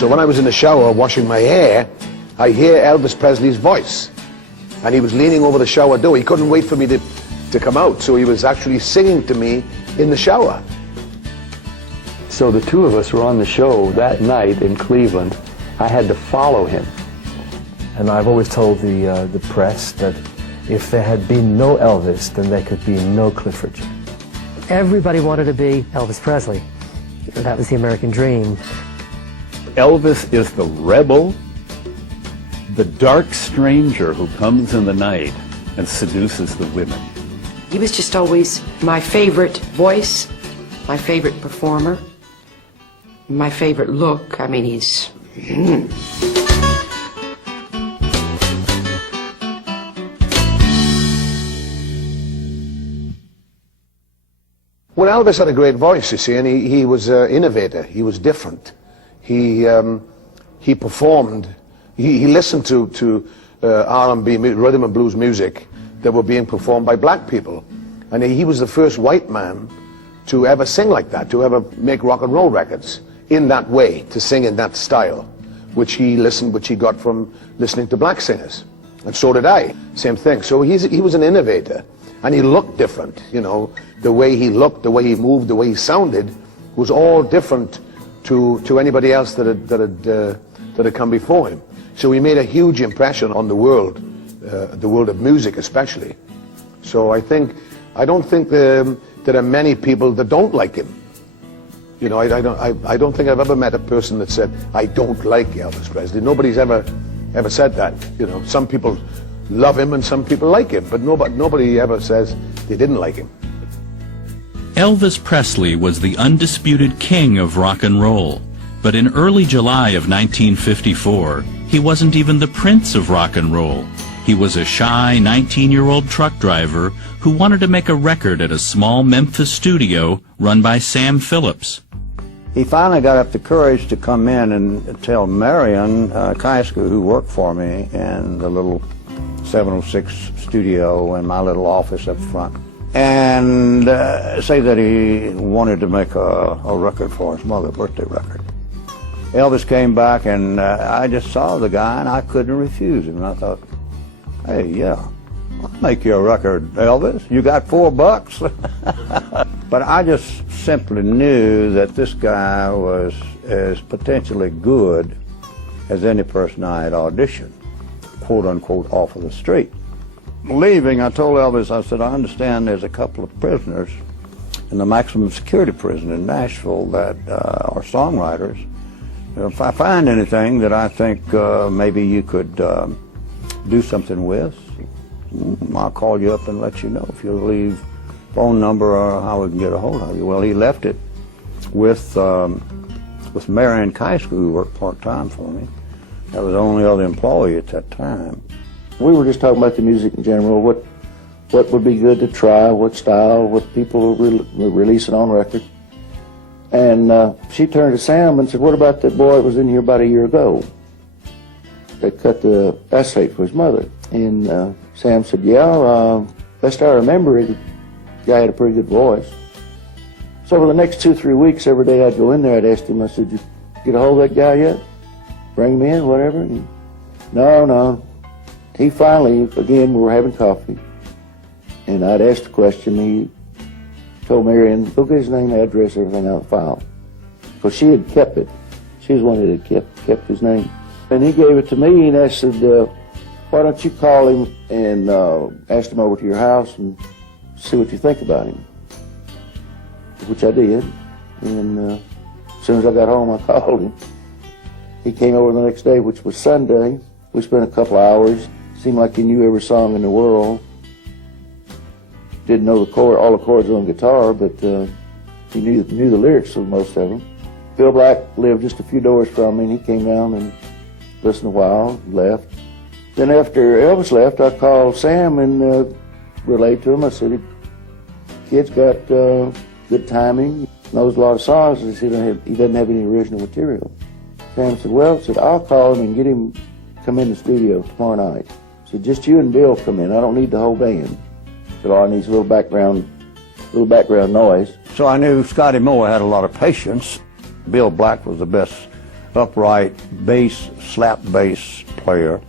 So when I was in the shower washing my hair, I hear Elvis Presley's voice. And he was leaning over the shower door. He couldn't wait for me to come out, so he was actually singing to me in the shower. So the two of us were on the show that night in Cleveland. I had to follow him. And I've always told the press that if there had been no Elvis, then there could be no Clifford. Everybody wanted to be Elvis Presley. That was the American dream. Elvis is the rebel, the dark stranger who comes in the night and seduces the women. He was just always my favorite voice, my favorite performer, my favorite look. I mean, he's... Well, Elvis had a great voice, you see, and he was an innovator. He was different. He performed. He listened to R&B, rhythm and blues music that were being performed by black people. And he was the first white man to ever sing like that, to ever make rock and roll records in that way, to sing in that style, which he got from listening to black singers. And so did I, same thing. So he was an innovator, and he looked different, you know. The way he looked, the way he moved, the way he sounded was all different to anybody else that had come before him. So he made a huge impression on the world of music especially. So I don't think there are many people that don't like him. You know, I don't think I've ever met a person that said, I don't like Elvis Presley. Nobody's ever said that. You know, some people love him and some people like him, but nobody ever says they didn't like him. Elvis Presley was the undisputed king of rock and roll, but in early July of 1954, he wasn't even the prince of rock and roll. He was a shy 19-year-old truck driver who wanted to make a record at a small Memphis studio run by Sam Phillips. He finally got up the courage to come in and tell Marion Kaiska, who worked for me in the little 706 studio in my little office up front, and say that he wanted to make a record for his mother, a birthday record. Elvis came back, and I just saw the guy, and I couldn't refuse him. And I thought, hey, yeah, I'll make you a record, Elvis. You got $4? But I just simply knew that this guy was as potentially good as any person I had auditioned, quote unquote, off of the street. Leaving, I told Elvis, I said, I understand there's a couple of prisoners in the maximum security prison in Nashville that are songwriters. If I find anything that I think maybe you could do something with, I'll call you up and let you know if you'll leave phone number or how we can get a hold of you. Well, he left it with Marion Kaiska, who worked part-time for me. That was the only other employee at that time. We were just talking about the music in general, what would be good to try, what style, what people were releasing on record. And she turned to Sam and said, what about that boy that was in here about a year ago that cut the acetate for his mother? And Sam said, yeah, best I remember, the guy had a pretty good voice. So for the next 2-3 weeks, every day I'd go in there, I'd ask him, I said, you get a hold of that guy yet? Bring him in, whatever? And, no. He finally, again, we were having coffee, and I'd asked the question. He told Marion, go get his name, address, everything out of the file. Because she had kept it. She was one that had kept his name. And he gave it to me, and I said, why don't you call him and ask him over to your house and see what you think about him? Which I did. And as soon as I got home, I called him. He came over the next day, which was Sunday. We spent a couple of hours. Seemed like he knew every song in the world. Didn't know all the chords on guitar, but he knew the lyrics of most of them. Bill Black lived just a few doors from me, and he came down and listened a while, left. Then after Elvis left, I called Sam and relayed to him. I said, kid's got good timing, knows a lot of songs, and he doesn't have any original material. Sam said, well, I'll call him and get him come in the studio tomorrow night. So just you and Bill come in. I don't need the whole band. So all I need is a little background noise. So I knew Scotty Moore had a lot of patience. Bill Black was the best upright bass, slap bass player.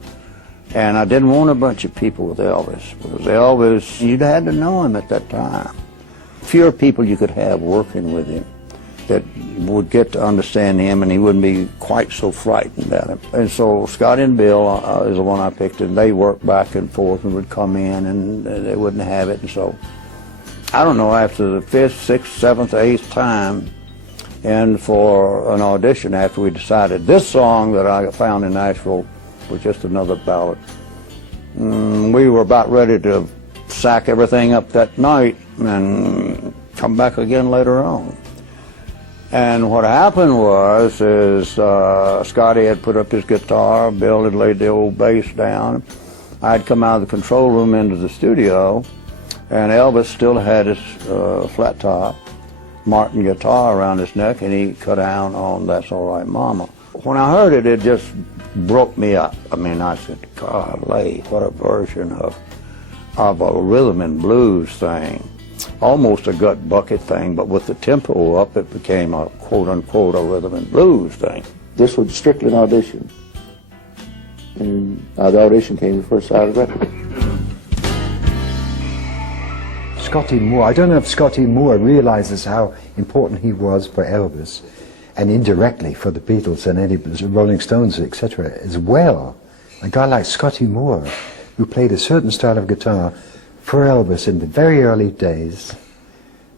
And I didn't want a bunch of people with Elvis, because Elvis, you'd had to know him at that time. Fewer people you could have working with him that would get to understand him, and he wouldn't be quite so frightened at him. And so Scotty and Bill is the one I picked, and they worked back and forth and would come in, and they wouldn't have it. And so, I don't know, after the 5th, 6th, 7th, 8th time, and for an audition after we decided this song that I found in Nashville was just another ballad. We were about ready to sack everything up that night and come back again later on. And what happened was, Scotty had put up his guitar, Bill had laid the old bass down. I'd come out of the control room into the studio, and Elvis still had his flat top Martin guitar around his neck, and he cut down on That's All Right Mama. When I heard it, it just broke me up. I mean, I said, golly, what a version of a rhythm and blues thing. Almost a gut bucket thing, but with the tempo up, it became a quote-unquote a rhythm and blues thing. This was strictly an audition. And the audition came before I started the record. Scotty Moore, I don't know if Scotty Moore realizes how important he was for Elvis, and indirectly for the Beatles and any Rolling Stones, etc. as well. A guy like Scotty Moore, who played a certain style of guitar for Elvis in the very early days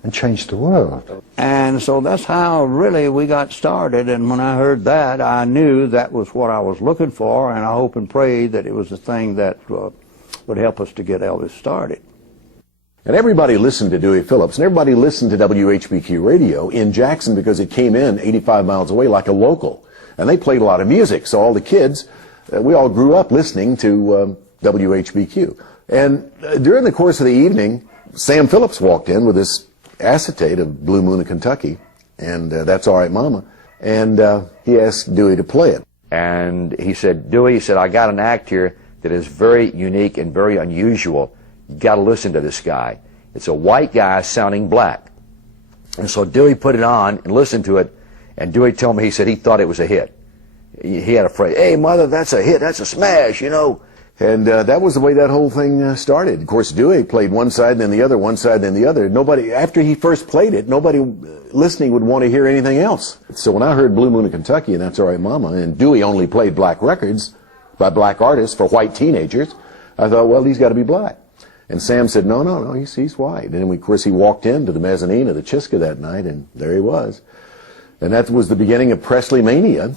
and changed the world. And so that's how really we got started, and when I heard that, I knew that was what I was looking for, and I hope and prayed that it was the thing that would help us to get Elvis started. And everybody listened to Dewey Phillips, and everybody listened to WHBQ radio in Jackson because it came in 85 miles away like a local. And they played a lot of music, so all the kids, we all grew up listening to WHBQ. And during the course of the evening, Sam Phillips walked in with this acetate of Blue Moon of Kentucky, and That's All Right Mama, and he asked Dewey to play it. And he said, Dewey, he said, I got an act here that is very unique and very unusual. You got to listen to this guy. It's a white guy sounding black. And so Dewey put it on and listened to it, and Dewey told me, he said he thought it was a hit. He had a phrase, hey, mother, that's a hit, that's a smash, you know. And that was the way that whole thing started. Of course, Dewey played one side, then the other, one side, then the other. Nobody, after he first played it, nobody listening would want to hear anything else. So when I heard Blue Moon of Kentucky and That's All Right Mama, and Dewey only played black records by black artists for white teenagers, I thought, well, he's got to be black. And Sam said, no, he's white. And of course, he walked into the mezzanine of the Chiska that night, and there he was. And that was the beginning of Presley Mania.